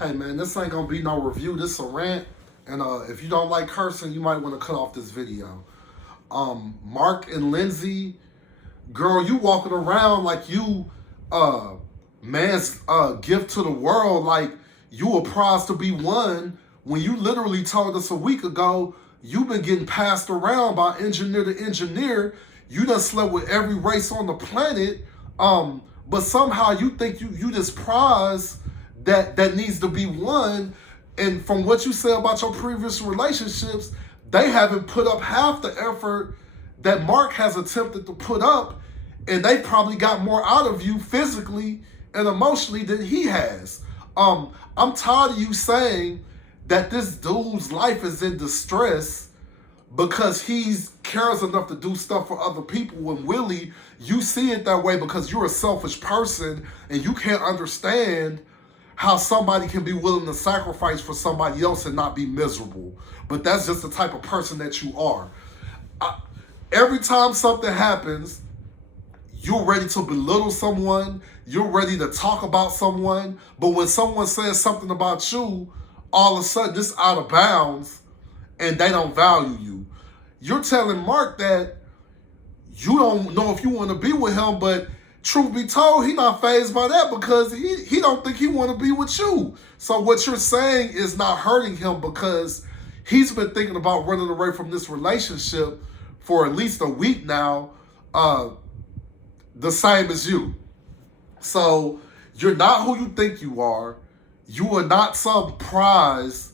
Hey man, this ain't gonna be no review. This a rant, and if you don't like cursing, you might want to cut off this video. Mark and Lindsay, girl, you walking around like you, uh, man's gift to the world, like you a prize to be won. When you literally told us a week ago you've been getting passed around by engineer to engineer. You done slept with every race on the planet, but somehow you think you this prize that needs to be won. And from what you said about your previous relationships, they haven't put up half the effort that Mark has attempted to put up, and they probably got more out of you physically and emotionally than he has. I'm tired of you saying that this dude's life is in distress because he cares enough to do stuff for other people, when really you see it that way because you're a selfish person and you can't understand how somebody can be willing to sacrifice for somebody else and not be miserable. But that's just the type of person that you are. Every time something happens, you're ready to belittle someone, you're ready to talk about someone, but when someone says something about you, all of a sudden it's out of bounds and they don't value you. You're telling Mark that you don't know if you want to be with him, but truth be told, he not fazed by that because he don't think he want to be with you. So what you're saying is not hurting him because he's been thinking about running away from this relationship for at least a week now, the same as you. So you're not who you think you are. You are not some prize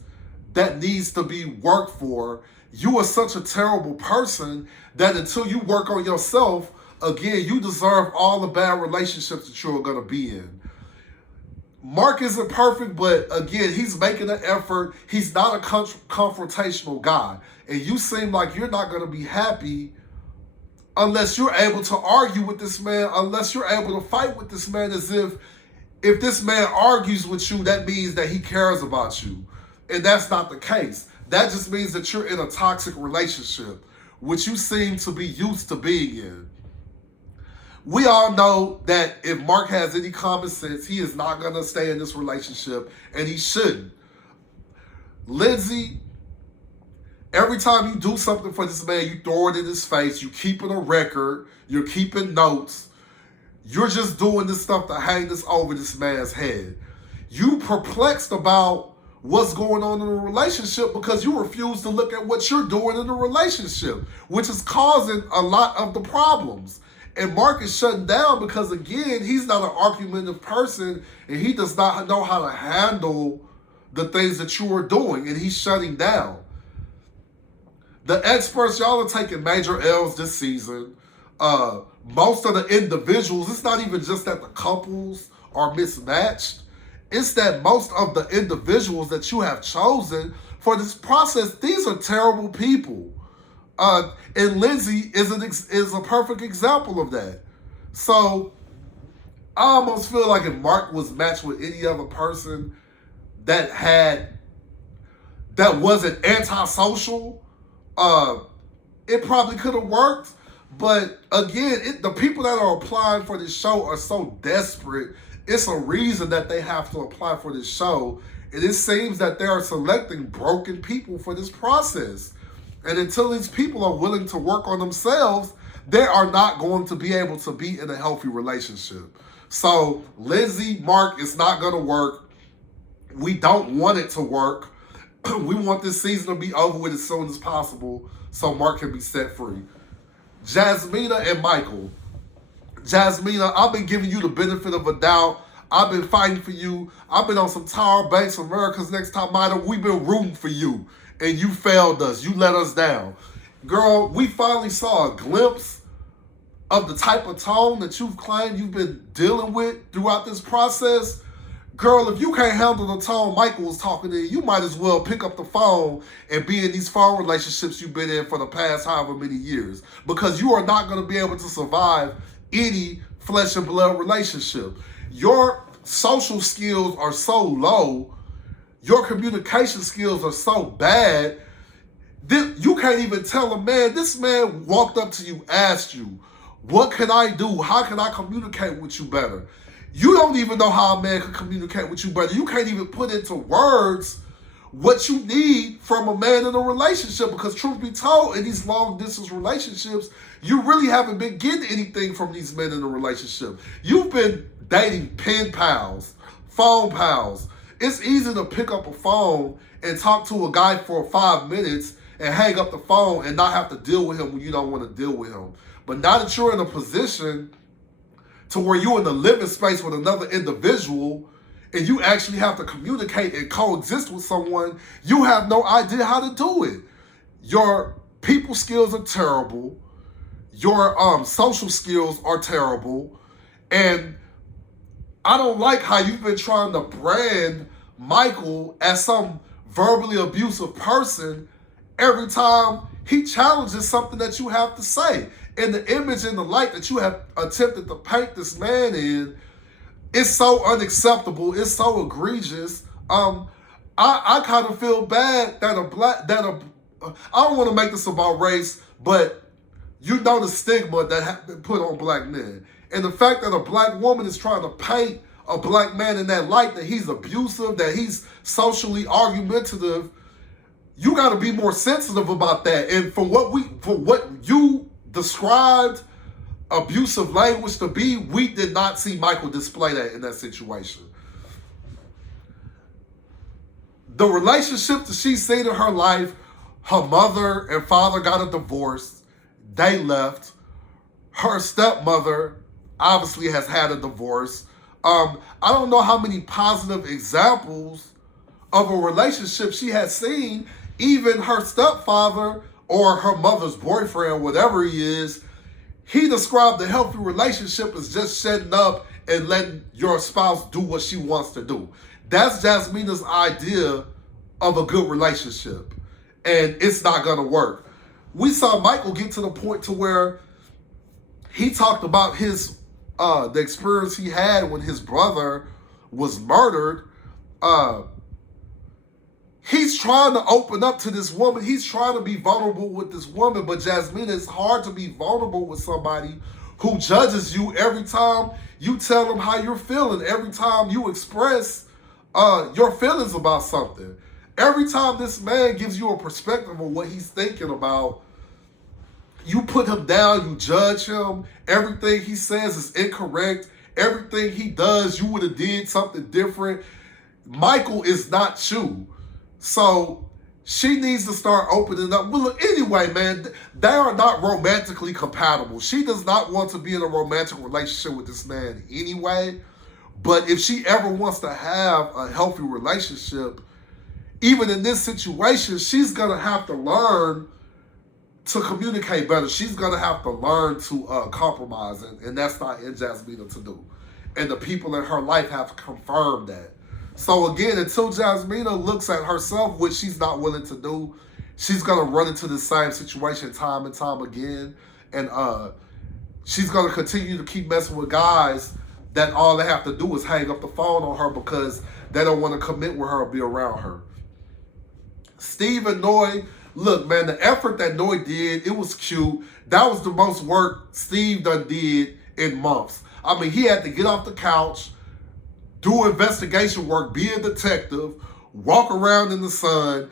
that needs to be worked for. You are such a terrible person that until you work on yourself, again, you deserve all the bad relationships that you're going to be in. Mark isn't perfect, but again, he's making an effort. He's not a confrontational guy. And you seem like you're not going to be happy unless you're able to argue with this man, unless you're able to fight with this man, as if this man argues with you, that means that he cares about you. And that's not the case. That just means that you're in a toxic relationship, which you seem to be used to being in. We all know that if Mark has any common sense, he is not going to stay in this relationship, and he shouldn't. Lindsay, every time you do something for this man, you throw it in his face, you keeping a record, you're keeping notes, you're just doing this stuff to hang this over this man's head. You perplexed about what's going on in the relationship because you refuse to look at what you're doing in the relationship, which is causing a lot of the problems. And Mark is shutting down because, again, he's not an argumentative person and he does not know how to handle the things that you are doing, and he's shutting down. The experts, y'all are taking major L's this season. Most of the individuals, it's not even just that the couples are mismatched. It's that most of the individuals that you have chosen for this process, these are terrible people. And Lindsay is a perfect example of that. So I almost feel like if Mark was matched with any other person that wasn't antisocial, it probably could have worked. But again, the people that are applying for this show are so desperate. It's a reason that they have to apply for this show. And it seems that they are selecting broken people for this process. And until these people are willing to work on themselves, they are not going to be able to be in a healthy relationship. So Lindsay, Mark, it's not going to work. We don't want it to work. We want this season to be over with as soon as possible so Mark can be set free. Jasmina and Michael. Jasmina, I've been giving you the benefit of a doubt. I've been fighting for you. I've been on some Tyra Banks, America's Next Top Model. We've been rooting for you. And you failed us. You let us down. Girl, we finally saw a glimpse of the type of tone that you've claimed you've been dealing with throughout this process. Girl, if you can't handle the tone Michael was talking in, you might as well pick up the phone and be in these phone relationships you've been in for the past however many years. Because you are not going to be able to survive any flesh and blood relationship. Your social skills are so low, your communication skills are so bad, you can't even tell a man. This man walked up to you, asked you, what can I do? How can I communicate with you better? You don't even know how a man can communicate with you, brother. You can't even put into words what you need from a man in a relationship, because truth be told, in these long distance relationships, you really haven't been getting anything from these men in a relationship. You've been dating pen pals, phone pals. It's easy to pick up a phone and talk to a guy for 5 minutes and hang up the phone and not have to deal with him when you don't want to deal with him. But now that you're in a position to where you're in the living space with another individual and you actually have to communicate and coexist with someone, you have no idea how to do it. Your people skills are terrible. Your social skills are terrible. And I don't like how you've been trying to brand Michael as some verbally abusive person every time he challenges something that you have to say. And the image and the light that you have attempted to paint this man in is so unacceptable. It's so egregious. I kind of feel bad that I don't want to make this about race, but you know the stigma that has been put on black men. And the fact that a black woman is trying to paint a black man in that light, that he's abusive, that he's socially argumentative, you got to be more sensitive about that. And for what you described abusive language to be, we did not see Michael display that in that situation. The relationship that she's seen in her life, her mother and father got a divorce. They left. Her stepmother obviously has had a divorce. I don't know how many positive examples of a relationship she has seen. Even her stepfather or her mother's boyfriend, whatever he is, he described the healthy relationship as just shutting up and letting your spouse do what she wants to do. That's Jasmina's idea of a good relationship. And it's not going to work. We saw Michael get to the point to where he talked about his the experience he had when his brother was murdered. He's trying to open up to this woman. He's trying to be vulnerable with this woman. But Jasmina, it's hard to be vulnerable with somebody who judges you every time you tell them how you're feeling, every time you express your feelings about something. Every time this man gives you a perspective of what he's thinking about, you put him down, you judge him. Everything he says is incorrect. Everything he does, you would have did something different. Michael is not you. So she needs to start opening up. Well, look, anyway, man, they are not romantically compatible. She does not want to be in a romantic relationship with this man anyway. But if she ever wants to have a healthy relationship, even in this situation, she's going to have to learn to communicate better. She's going to have to learn to compromise, and that's not in Jasmina to do. And the people in her life have confirmed that. So again, until Jasmina looks at herself, which she's not willing to do, she's going to run into the same situation time and time again. And she's going to continue to keep messing with guys that all they have to do is hang up the phone on her because they don't want to commit with her or be around her. Steve and Noy, look, man, the effort that Noy did, it was cute. That was the most work Steve done did in months. I mean, he had to get off the couch, do investigation work, be a detective, walk around in the sun.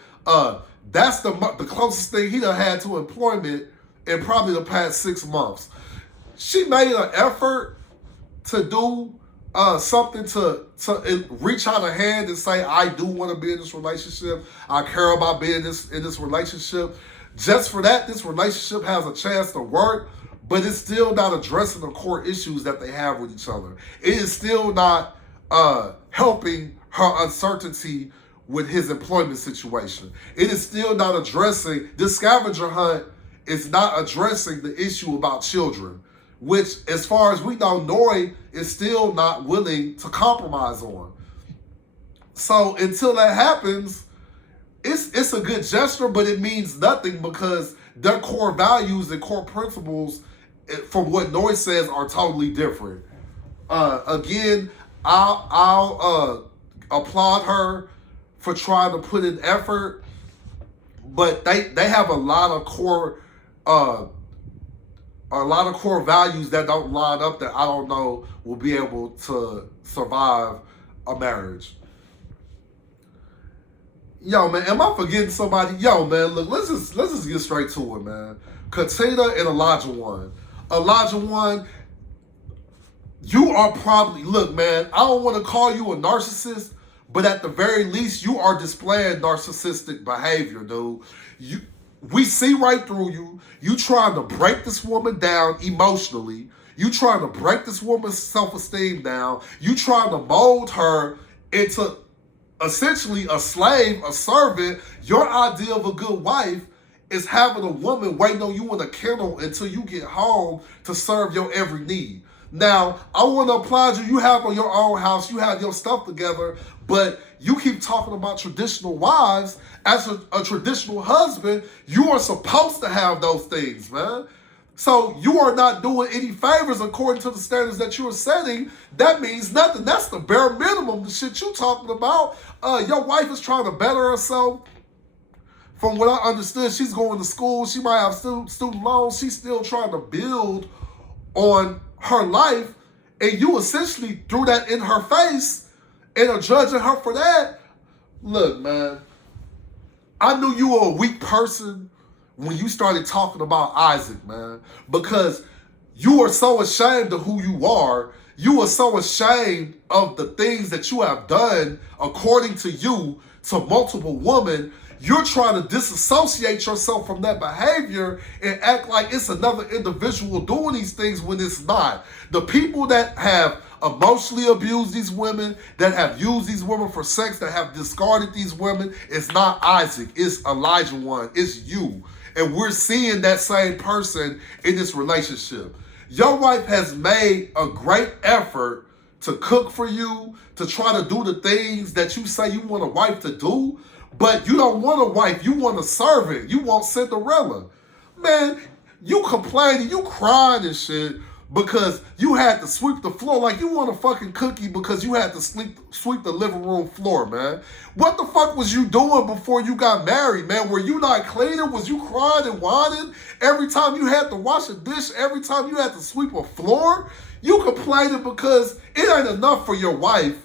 That's the closest thing he done had to employment in probably the past 6 months. She made an effort to do something to reach out a hand and say, I do want to be in this relationship. I care about being in this relationship. Just for that, this relationship has a chance to work, but it's still not addressing the core issues that they have with each other. It is still not helping her uncertainty with his employment situation. It is still not addressing, this scavenger hunt is not addressing the issue about children, which, as far as we know, Noy is still not willing to compromise on. So until that happens, it's a good gesture, but it means nothing because their core values and core principles, from what Noy says, are totally different. Again, I'll applaud her for trying to put in effort, but they have a lot of core a lot of core values that don't line up that I don't know will be able to survive a marriage. Yo, man, am I forgetting somebody? Yo, man, look, let's just get straight to it, man. Katina and Elijah One. Elijah One, you are probably, look, man, I don't want to call you a narcissist, but at the very least, you are displaying narcissistic behavior, dude. We see right through you. You trying to break this woman down emotionally. You trying to break this woman's self-esteem down. You trying to mold her into essentially a slave, a servant. Your idea of a good wife is having a woman waiting on you in a kennel until you get home to serve your every need. Now, I want to applaud you. You have on your own house, you have your stuff together, but you keep talking about traditional wives. As a traditional husband, you are supposed to have those things, man. So you are not doing any favors according to the standards that you are setting. That means nothing. That's the bare minimum, the shit you talking about. Your wife is trying to better herself. From what I understood, she's going to school. She might have student loans. She's still trying to build on her life. And you essentially threw that in her face and are judging her for that. Look, man, I knew you were a weak person when you started talking about Isaac, man, because you are so ashamed of who you are. You are so ashamed of the things that you have done, according to you, to multiple women. You're trying to disassociate yourself from that behavior and act like it's another individual doing these things when it's not. The people that have emotionally abused these women, that have used these women for sex, that have discarded these women, it's not Isaac, it's Elijah One, it's you. And we're seeing that same person in this relationship. Your wife has made a great effort to cook for you, to try to do the things that you say you want a wife to do, but you don't want a wife, you want a servant, you want Cinderella. Man, you complaining, you crying and shit because you had to sweep the floor like you want a fucking cookie because you had to sweep the living room floor, man. What the fuck was you doing before you got married, man? Were you not cleaning? Was you crying and whining every time you had to wash a dish, every time you had to sweep a floor? You complaining because it ain't enough for your wife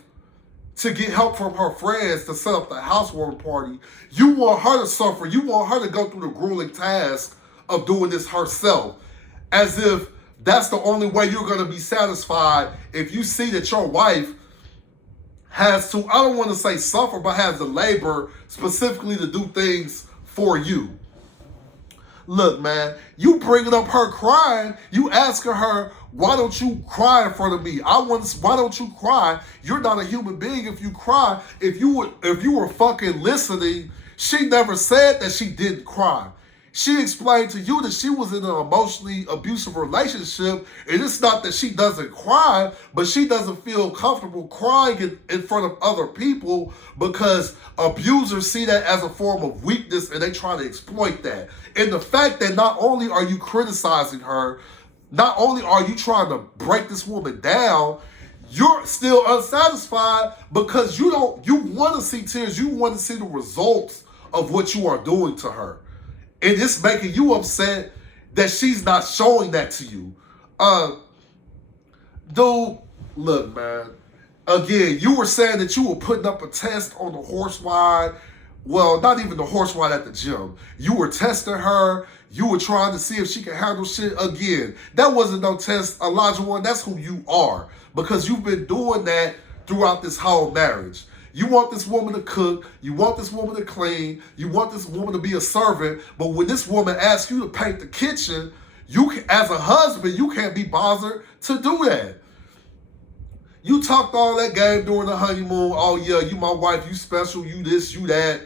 to get help from her friends to set up the housewarming party. You want her to suffer. You want her to go through the grueling task of doing this herself, as if that's the only way you're going to be satisfied if you see that your wife has to, I don't want to say suffer, but has the labor specifically to do things for you. Look, man, you bringing up her crying, you asking her, why don't you cry in front of me? Why don't you cry? You're not a human being if you cry. If you were fucking listening, she never said that she didn't cry. She explained to you that she was in an emotionally abusive relationship, and it's not that she doesn't cry, but she doesn't feel comfortable crying in front of other people because abusers see that as a form of weakness and they try to exploit that. And the fact that not only are you criticizing her, not only are you trying to break this woman down, you're still unsatisfied because you want to see tears, you want to see the results of what you are doing to her. And it's making you upset that she's not showing that to you. Dude, look, man. Again, you were saying that you were putting up a test on the horse ride. Well, not even the horse ride at the gym. You were testing her. You were trying to see if she can handle shit. Again, that wasn't no test, Elijah One. That's who you are. Because you've been doing that throughout this whole marriage. You want this woman to cook. You want this woman to clean. You want this woman to be a servant. But when this woman asks you to paint the kitchen, as a husband, you can't be bothered to do that. You talked all that game during the honeymoon. Oh, yeah, you my wife. You special. You this, you that.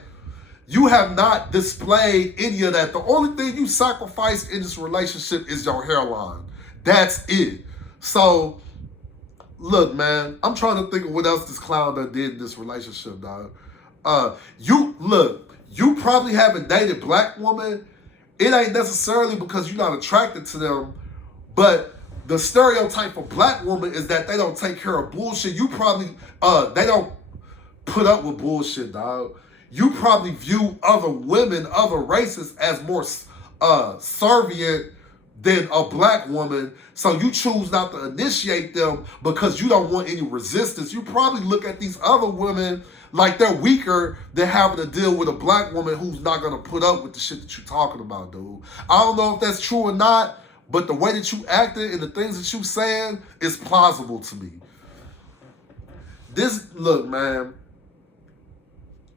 You have not displayed any of that. The only thing you sacrifice in this relationship is your hairline. That's it. So, look, man, I'm trying to think of what else this clown done did in this relationship, dog. You probably haven't dated black women. It ain't necessarily because you're not attracted to them, but the stereotype of black woman is that they don't take care of bullshit. You probably, they don't put up with bullshit, dog. You probably view other women, other races as more servient than a black woman, so you choose not to initiate them because you don't want any resistance. You probably look at these other women like they're weaker than having to deal with a black woman who's not gonna put up with the shit that you're talking about, dude. I don't know if that's true or not, but the way that you acted and the things that you saying is plausible to me. Look, man,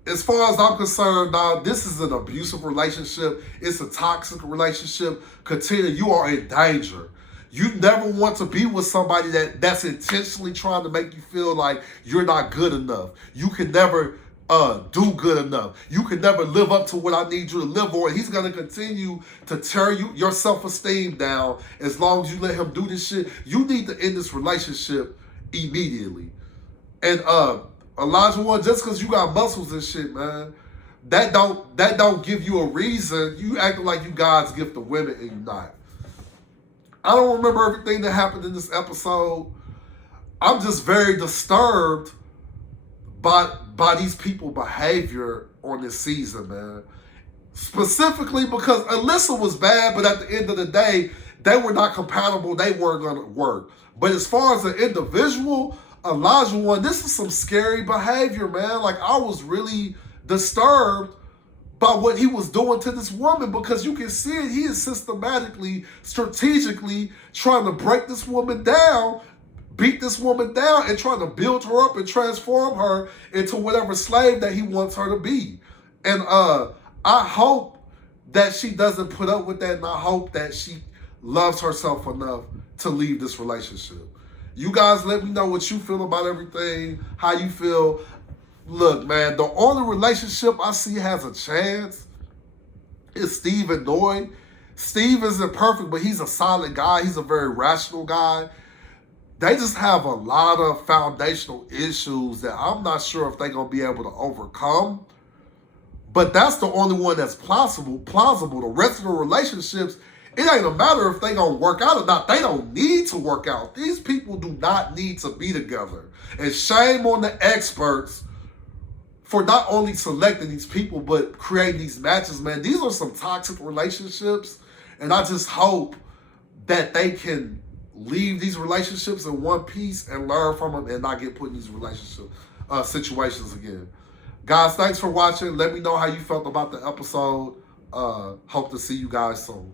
as far as I'm concerned, dog, this is an abusive relationship. It's a toxic relationship. Katina, you are in danger. You never want to be with somebody that's intentionally trying to make you feel like you're not good enough. You can never do good enough. You can never live up to what I need you to live on. He's going to continue to tear your self-esteem down as long as you let him do this shit. You need to end this relationship immediately. And Elijah One, just because you got muscles and shit, man, that don't give you a reason. You acting like you God's gift to women and you're not. I don't remember everything that happened in this episode. I'm just very disturbed by these people's behavior on this season, man. Specifically because Alyssa was bad, but at the end of the day, they were not compatible. They weren't going to work. But as far as an individual, Elijah One, this is some scary behavior, man. Like, I was really disturbed by what he was doing to this woman, because you can see it. He is systematically, strategically trying to break this woman down, beat this woman down, and trying to build her up and transform her into whatever slave that he wants her to be. And I hope that she doesn't put up with that, and I hope that she loves herself enough to leave this relationship. You guys let me know what you feel about everything, how you feel. Look, man, the only relationship I see has a chance is Steve and Noy. Steve isn't perfect, but he's a solid guy. He's a very rational guy. They just have a lot of foundational issues that I'm not sure if they're going to be able to overcome. But that's the only one that's plausible. The rest of the relationships, it ain't a matter if they gonna work out or not. They don't need to work out. These people do not need to be together. And shame on the experts for not only selecting these people, but creating these matches, man. These are some toxic relationships. And I just hope that they can leave these relationships in one piece and learn from them and not get put in these relationship situations again. Guys, thanks for watching. Let me know how you felt about the episode. Hope to see you guys soon.